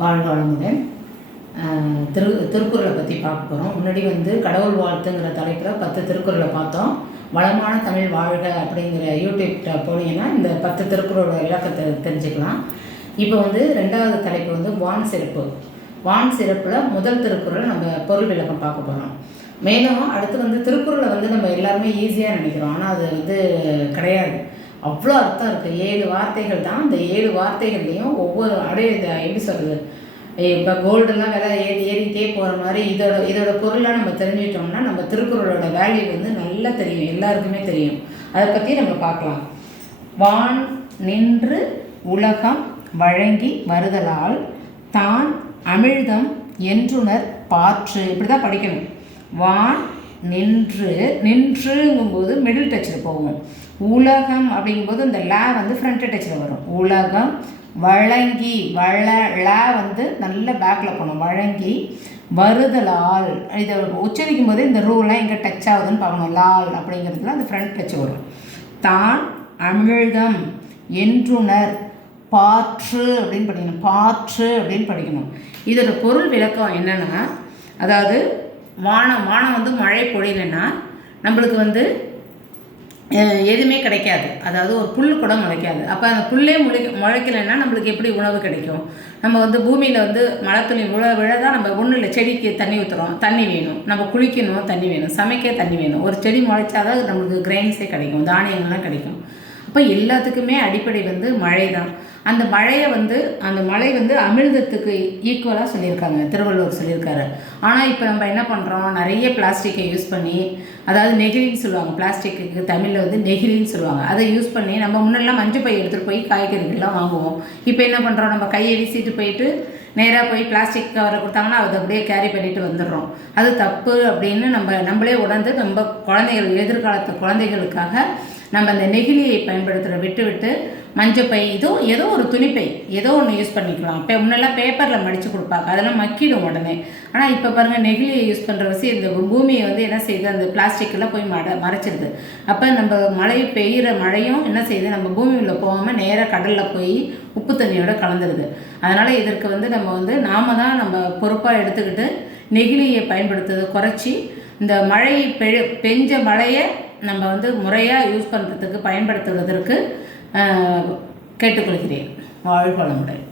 வாழ்க வளமுடன் திரு திருக்குறளை பற்றி பார்க்க போகிறோம் முன்னாடி வந்து கடவுள் வாழ்த்துங்கிற தலைப்பில் பத்து திருக்குறளை பார்த்தோம். வளமான தமிழ் வாழ்க அப்படிங்கிற யூடியூப்ல போனீங்கன்னா இந்த பத்து திருக்குறளோட இலக்கத்தை தெரிஞ்சுக்கலாம். இப்போ வந்து ரெண்டாவது தலைப்பு வந்து வான் சிறப்பு. வான் சிறப்பில் முதல் திருக்குறள் நம்ம பொருள் விளக்கம் பார்க்க போகிறோம் மேலும் அடுத்து வந்து திருக்குறளை வந்து நம்ம எல்லாருமே ஈஸியாக நினைக்கிறோம். ஆனால் அது வந்து கிடையாது. அவ்வளோ அர்த்தம் இருக்குது ஏழு வார்த்தைகள் தான் அந்த ஏழு வார்த்தைகள்லையும் ஒவ்வொரு அடைய எப்படி சொல்கிறது இப்போ கோல்டெல்லாம் விலை ஏறி ஏறிக்கிட்டே போகிற மாதிரி இதோட இதோட பொருளாக நம்ம தெரிஞ்சுக்கிட்டோம்னா நம்ம திருக்குறளோட வேல்யூ வந்து நல்லா தெரியும். எல்லாருக்குமே தெரியும். அதை பற்றி நம்ம பார்க்கலாம். வான் நின்று உலகம் வழங்கி வருதலால் தான் அமிழ்தம் என்றுணர் பாற்று. இப்படி தான் படிக்கணும். வான் நின்று நின்றுங்கும்போது மிடில் டச்சில் போகும். உலகம் அப்படிங்கும்போது இந்த லா வந்து ஃப்ரண்ட் டச்சில் வரும். உலகம் வழங்கி வள லா வந்து நல்ல பேக்கில் போகணும். வழங்கி வருதலால். இதை உச்சரிக்கும் போது இந்த ரூலாம் எங்கே டச் ஆகுதுன்னு பார்க்கணும். லால் அப்படிங்கிறதுல அந்த ஃப்ரண்ட் டச் வரும். தான் அமிழ்தம் என்றுணர் பாற்று அப்படின்னு படிக்கணும். பாற்று அப்படின்னு படிக்கணும். இதோட பொருள் விளக்கம் என்னென்னா அதாவது வானம் வானம் வந்து மழை பொழியலைன்னா நம்மளுக்கு வந்து எதுவுமே கிடைக்காது. அதாவது ஒரு புல் கூட முளைக்காது. அப்போ அந்த புல்லே முளை முளைக்கலைன்னா நம்மளுக்கு எப்படி உணவு கிடைக்கும்? நம்ம வந்து பூமியில் வந்து மழை துணி விழ விழ தான் நம்ம ஒன்றும் இல்லை செடிக்கு தண்ணி ஊற்றுறோம் தண்ணி வேணும். நம்ம குளிக்கணும் தண்ணி வேணும். சமைக்க தண்ணி வேணும். ஒரு செடி முளைச்சாதான் நம்மளுக்கு கிரெயின்ஸே கிடைக்கும். தானியங்கள்லாம் கிடைக்கும். அப்போ எல்லாத்துக்குமே அடிப்படை வந்து மழை தான் அந்த மழையை வந்து அந்த மழை வந்து அமிழ்தத்துக்கு ஈக்குவலாக சொல்லியிருக்காங்க. திருவள்ளுவர் சொல்லியிருக்காரு. ஆனால் இப்போ நம்ம என்ன பண்ணுறோம் நிறைய பிளாஸ்டிக்கை யூஸ் பண்ணி அதாவது நெகிழின்னு சொல்லுவாங்க. பிளாஸ்டிக்கு தமிழில் வந்து நெகிழின்னு சொல்லுவாங்க. அதை யூஸ் பண்ணி நம்ம முன்னெல்லாம் மஞ்சள் பை எடுத்துகிட்டு போய் காய்கறிகள்லாம் வாங்குவோம். இப்போ என்ன பண்ணுறோம் நம்ம கையை வீசிட்டு போயிட்டு நேராக போய் பிளாஸ்டிக் கவரை கொடுத்தாங்கன்னா அதை அப்படியே கேரி பண்ணிட்டு வந்துடுறோம். அது தப்பு அப்படின்னு நம்ம நம்மளே உணர்ந்து நம்ம குழந்தைகள் எதிர்காலத்து குழந்தைகளுக்காக நம்ம அந்த நெகிழியை பயன்படுத்துகிற விட்டு விட்டு மஞ்சப்பை இதோ ஏதோ ஒரு துணிப்பை ஏதோ ஒன்று யூஸ் பண்ணிக்கலாம். இப்போ முன்னெல்லாம் பேப்பரில் மடித்து கொடுப்பாங்க. அதெல்லாம் மக்கிடும் உடனே. ஆனால் இப்போ பாருங்கள் நெகிழியை யூஸ் பண்ணுற வசி இந்த பூமியை வந்து என்ன செய்யுது? அந்த பிளாஸ்டிக்கெல்லாம் போய் மட மறைச்சிருது. அப்போ நம்ம மழை பெய்கிற மழையும் என்ன செய்யுது? நம்ம பூமியில் போகாமல் நேராக கடலில் போய் உப்பு தண்ணியோட கலந்துருது. அதனால் இதற்கு வந்து நம்ம வந்து நாம தான் நம்ம பொறுப்பாக எடுத்துக்கிட்டு நெகிழியை பயன்படுத்துறதை குறைச்சி இந்த மழை பெ பெஞ்ச மழையை நம்ம வந்து முறையாக யூஸ் பண்ணுறதுக்கு பயன்படுத்துவதற்கு கேட்டுக்கொள்கிறேன். வாழ்வளமுடன்